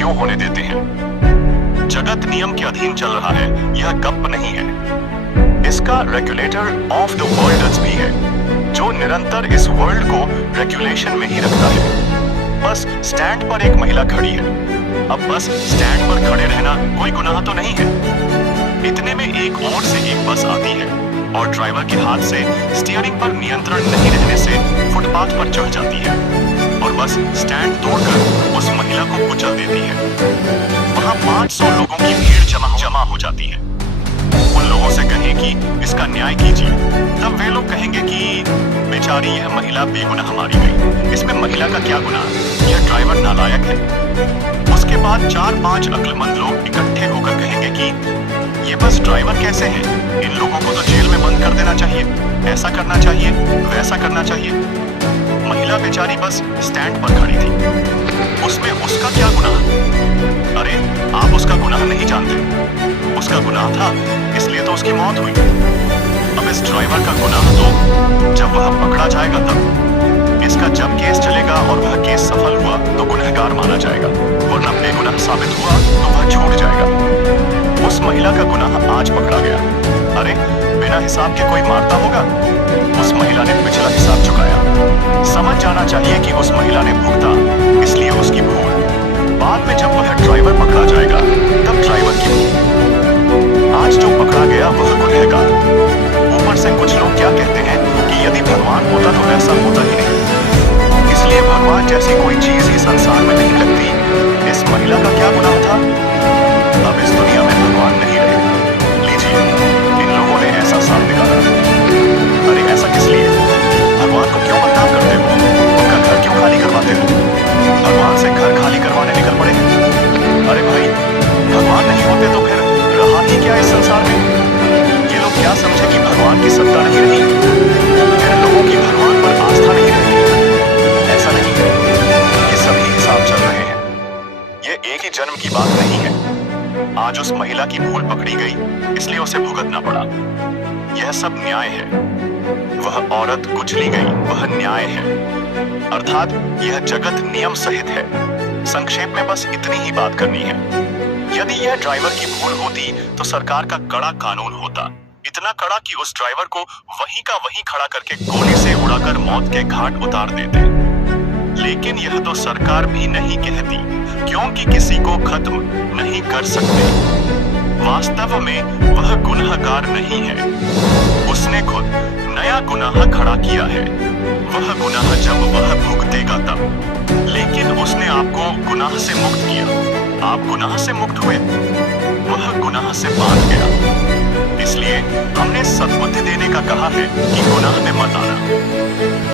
क्यों होने देते हैं? जगत नियम के अधीन चल रहा है, यह गप नहीं है। इसका रेगुलेटर ऑफ द वर्ल्ड्स भी है, जो निरंतर इस वर्ल्ड को रेगुलेशन में ही रखता है। बस स्टैंड पर एक महिला खड़ी है। अब बस स्टैंड पर खड़े रहना कोई गुनाह तो नहीं है। इतने में एक ओर से एक बस आती है और ड्राइवर के हाथ से स्टीयरिंग पर नियंत्रण नहीं रहने से फुटपाथ पर चढ़ जाती है और बस स्टैंड तोड़कर उस महिला को कुचल देती है। वहां 500 लोगों की भीड़ जमा हो जाती है। उन लोगों से कहें कि इसका न्याय कीजिए, तब वे लोग कहेंगे कि बेचारी यह महिला बेगुनाह मारी गई, इसमें महिला का क्या गुनाह, यह ड्राइवर नालायक है। उसके बाद 4-5 अक्लमंद लोग इकट्ठे होकर कहेंगे कि ये बस ड्राइवर कैसे हैं, इन लोगों को तो जेल में बंद कर देना चाहिए, ऐसा करना चाहिए, वैसा करना चाहिए। महिला बेचारी बस स्टैंड पर खड़ी थी, उसमें उसका क्या गुनाह? अरे आप उसका गुनाह नहीं जानते, उसका गुनाह था इसलिए तो उसकी मौत हुई। अब इस ड्राइवर का गुनाह तो जब वह पकड़ा जाएगा तब। इसका जब केस चलेगा और वह केस सफल हुआ तो गुनहगार माना जाएगा, वरना बेगुनाह साबित हुआ तो वह छूट जाएगा। उस महिला का गुनाह आज पकड़ा गया। अरे बिना हिसाब के कोई मारता होगा? उस महिला ने पिछला हिसाब चुकाया। समझ जाना चाहिए कि उस महिला ने भुगता, इसलिए उसकी भूल। बाद में जब वह ड्राइवर पकड़ा जाएगा तब ड्राइवर की भूल। आज जो पकड़ा गया वह गुनहगार। ऊपर से कुछ लोग क्या कहते हैं कि यदि भगवान होता तो ऐसा होता ही नहीं, इसलिए भगवान जैसी कोई चीज ही संसार में नहीं लगती। इस महिला का क्या गुनाह था? अब इस दुनिया में भगवान नहीं रहे। लीजिए, इन लोगों ने ऐसा साथ निकाला। अरे ऐसा किस लिए? भगवान को क्यों बदनाम करते हो? उनका घर क्यों खाली करवाते हो? भगवान से घर खाली करवाने निकल पड़े। अरे भाई, भगवान नहीं होते तो फिर रहा ही क्या इस संसार में? ये लोग क्या समझे कि भगवान की सत्ता नहीं रही, फिर लोगों की भगवान पर आस्था नहीं रही? ऐसा नहीं है, ये सभी हिसाब चल रहे हैं। ये एक ही जन्म की बात नहीं है। आज उस महिला की भूल पकड़ी गई, इसलिए उसे भुगतना पड़ा। यह सब न्याय है। वह औरत कुचली गई, वह न्याय है। अर्थात यह जगत नियम सहित है। संक्षेप में बस इतनी ही बात करनी है। यदि यह ड्राइवर की भूल होती तो सरकार का कड़ा कानून होता, इतना कड़ा कि उस ड्राइवर को वहीं का वहीं खड़ा करके गोली से उड़ाकर मौत के घाट उतार देते। लेकिन यह तो सरकार भी नहीं कहती, क्योंकि किसी को खत्म नहीं कर सकते। वास्तव में वह गुनहगार नहीं है, उसने खुद नया गुनाह खड़ा किया है। वह गुनाह जब वह भुगतेगा तब। लेकिन उसने आपको गुनाह से मुक्त किया, आप गुनाह से मुक्त हुए, वह गुनाह से बांध गया। इसलिए हमने सद्बुद्धि देने का कहा है कि गुनाह में मत आना।